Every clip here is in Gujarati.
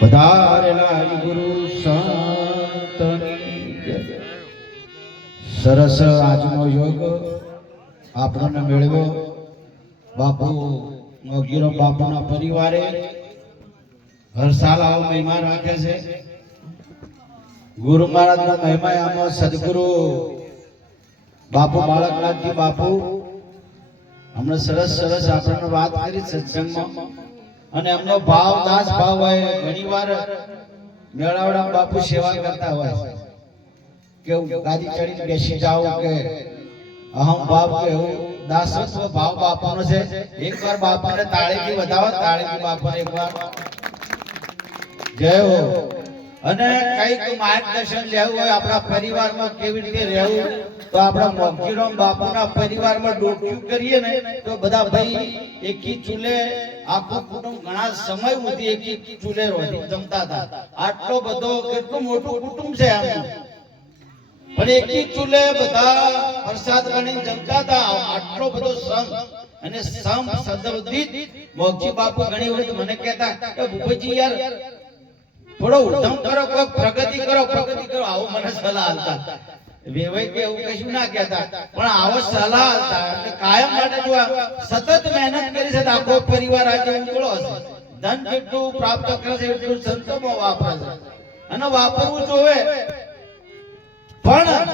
પધારેલા ગુરુ જય. સરસ આજનો યોગ આપણને મેળવ્યો. બાપુ મોગીરો બાપુના પરિવારે હર સાલ આવો મહિમા રાખે છે. ગુરુ મહારાજના મહેમા આમાં સદગુરુ બાપુ બાળકનાથજી બાપુ હમણાં સરસ સરસ આપણને વાત કરી સત્સંગમાં. અને એમનો ભાવ, દાસ ભાવ હોય ઘણી વાર મેળાવડા બાપુ સેવા કરતા હોય. કે ગાદી ચડી બેસી જાવ કે અહમ ભાવ કે હું દાસત્વ ભાવ બાપાનો છે. એકવાર બાપાને તાળીથી વધાવો, તાળીથી બાપાને એકવાર. જય હો. અને કંઈક માર્ગદર્શન લેવું હોય, આપણા પરિવારમાં કેવી રીતે રહેવું, તો આપણા મોકીરામ બાપુના પરિવારમાં ડોક્યું કરીએ ને, તો બધા ભાઈ એકી ચૂલે, આખું કુટુંબ ઘણા સમય સુધી એકી ચૂલે રોટી જમતા હતા. આટલો બધો કેટલું મોટું કુટુંબ છે આપણું પણ એકી ચૂલે બધા પ્રસાદ ગણીને જમતા હતા. આટલો બધો શ્રમ અને શ્રમ સદવદી મોગજી બાપુ ઘણી વખત મને કહેતા કે, ભૂપતજી યાર થોડો ઉદ્ધમ કરો કોઈ પ્રગતિ કરો પ્રગતિ કરો, આવો મને સલાહ આલતા વેવાઈ કે એવું કશું ના કહેતા. પણ આવો સલાહ આલતા કાયમ માટે જો સતત મહેનત કરી છે આખો પરિવાર આજે ઉજળો હશે. ધન જેટલું પ્રાપ્ત કરે એટલું સંતોમાં વાપરે અને વાપરવું જોવે પણ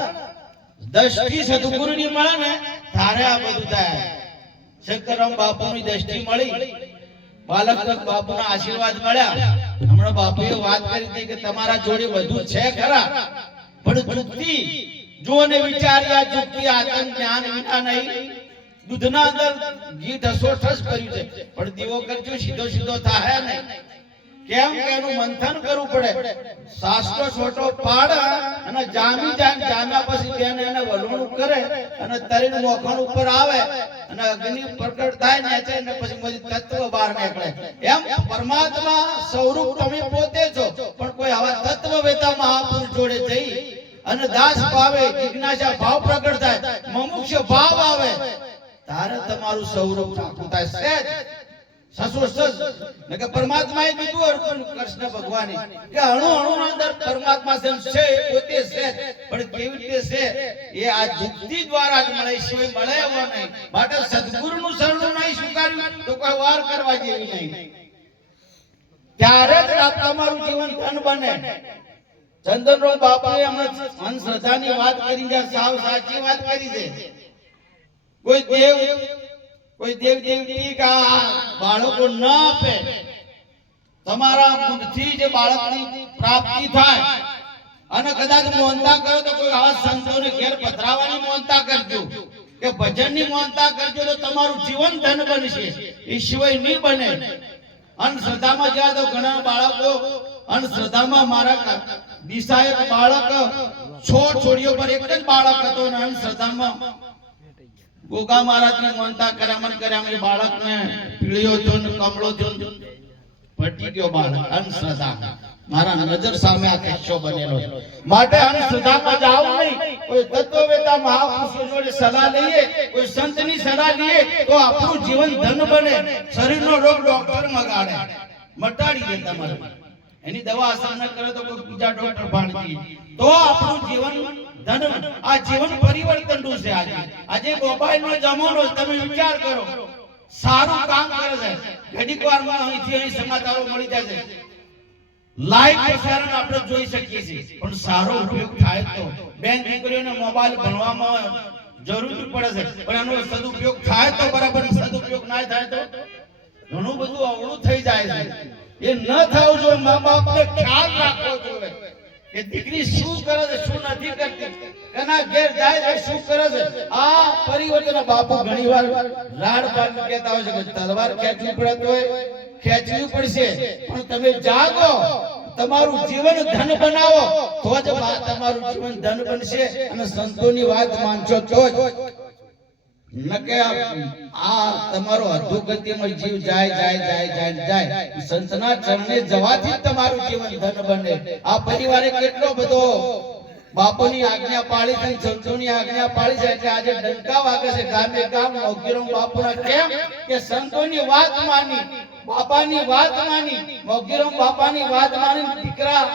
દ્રષ્ટિ સદગુરુની મળે ને, તારે આ બધું થાય. શંકરરામ બાપુની દ્રષ્ટિ મળી. બાલક બાપુના આશીર્વાદ મળ્યા. હમણાં બાપુએ વાત કરી હતી કે તમારા જોડે બધું છે ખરા. પણ જુક્તિ જો ને વિચાર્યા જુક્તિ આતંક જ્ઞાન વિના નહીં. દૂધના અંદર ઘી ઠસોઠસ કર્યું છે. પણ દીવો કરજો, સીધો સીધો થાય નહીં. કેમ કે એનું મંથન કરવું પડે. સાસનો છોટો પાડ અને જામી જાય જામ્યા પછી બેન એને વલણું કરે અને તરીન મોખણ ઉપર આવે અને અગ્નિ પ્રગટ થાય ને છે પછી પછી તત્વ બહાર નીકળે. પરમાત્મા સ્વરૂપ તમે પોતે છો. પણ કોઈ આવા તત્વ વેતા મહાપુરુષ જોડે જઈ અને દાસ ભાવે, જિજ્ઞાસા ભાવ પ્રગટ થાય, મમુક્ષ ભાવ આવે, તારે તમારું સ્વરૂપ ઠાકુર થાય. સહેજ કે પરમાત્માએ કીધું અર્જુન કૃષ્ણ ભગવાને. કે અણુ અણુ અંદર પરમાત્મા જેમ છે, પોતે છે પણ કેવી રીતે છે? એ આ યુક્તિ દ્વારા જ મળે, સિવાય મળે એવો નહીં. માટે સદગુરુનું શરણું નહીં સ્વીકાર્યું, તો કોઈ વાર કરવા જેવી નહીં. ત્યારે જ તમારું જીવન ધન બને. ચંદનરો બાપાએ મન શ્રદ્ધાની વાત કરી છે સાવ સાચી વાત કરી છે. કોઈ દેવ કોઈ દેવ દેવતી કા બાળકો ન આપે. તમારા મુખથી જે બાળકની પ્રાપ્તિ થાય, અને કદાચ મોનતા કરો તો કોઈ આવા સંતોને ઘેર પધરાવાની મોનતા કરજો. કે ભજનની મોનતા કરજો તો તમારું જીવન ધન બનશે. એ સિવાય નહીં બને. અંધશ્રદ્ધામાં જ્યાં તો ઘણા બાળકો અંધશ્રદ્ધામાં મારા દિશા એક બાળક છો છોડીઓ પર એક જ બાળક હતો અને અંધશ્રદ્ધામાં ગોગા મહારાજને માનતા કર્યા, મન કર્યા મેં બાળકને પીળિયો થયો ને કમળો થયો પટી ગયો બાળક અંધશ્રદ્ધા મારા નજર સામે આ કિસ્સો બનેલો માટે અંધશ્રદ્ધામાં જાવ નહીં. કોઈ તત્વવેતા એની દવા અસર ન કરે તો કોઈ બીજા ડોક્ટર ભાણતી. તો આપણું જીવન ધન, આ જીવન પરિવર્તનનું છે આજે. આજે મોબાઈલ નો જમાનો તમે વિચાર કરો. સારું કામ કરે છે. ઘડીક વારમાં અહીંથી અહીં સમાચારો મળી જાય છે. લાઈવ પ્રસારણ આપણે જોઈ શકીએ છીએ. પણ સારો ઉપયોગ થાય તો બેન દીકરીઓને મોબાઈલ ભણવામાં જરૂર પડે છે. પણ એનો સદુપયોગ થાય તો બરાબર સદુપયોગ ના થાય તો ઘણું બધું અવળું થઈ જાય છે. એ ન થવું જોઈએ મા બાપને ખ્યાલ રાખવો જોઈએ કે દીકરી શું કરે છે, શું નથી કરતી. કના ઘેર જાય છે, શું કરે છે. આ પરિવર્તન બાપુ ઘણીવાર રાડ પાડ કહેતા હોય છે કે તલવાર ખેંચવી પડે તોય ખેંચવી પડશે. પણ તમે જાગો, તમારું જીવન ધન બનાવો, તો જ તમારું જીવન ધન બનશે અને સંતોની વાત માનશો તો જ. આ તમારો સંતના ચરણે જવાથી તમારું જીવન ધન બને. આ પરિવારે કેટલો બધો બાપુની આજ્ઞા પાળી છે સંતોની આજ્ઞા પાળી છે એટલે આજે ડંકા વાગે છે. ગામે ગામ મોગીરામ બાપુના કેમ કે સંતોની વાત માની, બાપાની વાત માની મોગીરામ બાપાની વાત માની દીકરા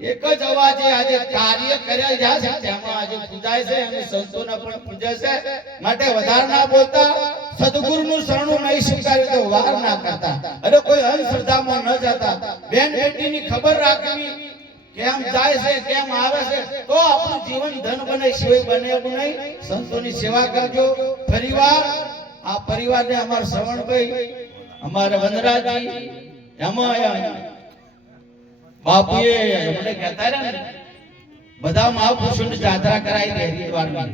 એક જ અવાજે આજે કાર્ય કર્યા રહ્યા છે. તેમાં આજે પૂજાય છે અને સંતોના પણ પૂજા છે. માટે વધારે ના બોલતા, સદગુરુનું શરણું નહીં સ્વીકાર્યું તો વાર ના કરતા. અને કોઈ અંધશ્રદ્ધામાં ન જતા. બેન બેટીની ખબર રાખવી કેમ જાય છે, કેમ આવે છે, તો આપણું જીવન ધન બને, સિવાય બને એવું નહીં. સંતોની સેવા કરજો. પરિવાર, આ પરિવારને અમારા શ્રવણભાઈ, અમારા વનરાજી એમાં બાપુએ અમને કહેતા રહ્યા ને, બધા મહાપુરુષોની જાત્રા કરાવી દે હરિદ્વારમાં.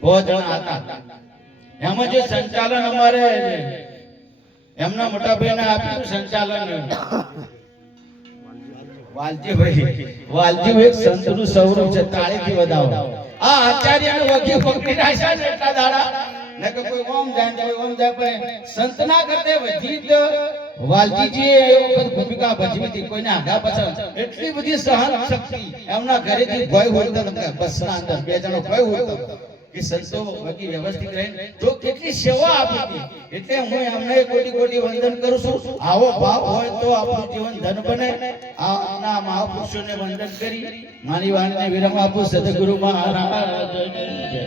બહુ જણા હતા. એમાં જે સંચાલન અમારે એમના મોટા ભાઈને આપ્યું સંચાલન. વાલજીભાઈ એ ભૂમિકા ભજવી હતી, કોઈને એટલી બધી સહન શક્તિ એમના ઘરેથી ભય હોતો નતા બસના અંદર બે જણો ભય હોતો કે સંતો બાકી વ્યવસ્થિત રહે જો કેટલી સેવા આપી એટલે હું એમને કોટી કોટી વંદન કરું છું. આવો ભાવ હોય તો આપણું જીવન ધન બને. આપના મહાપુરુષોને વંદન કરી. મારી વાણીને વિરામ આપું. સદગુરુ મહારાજ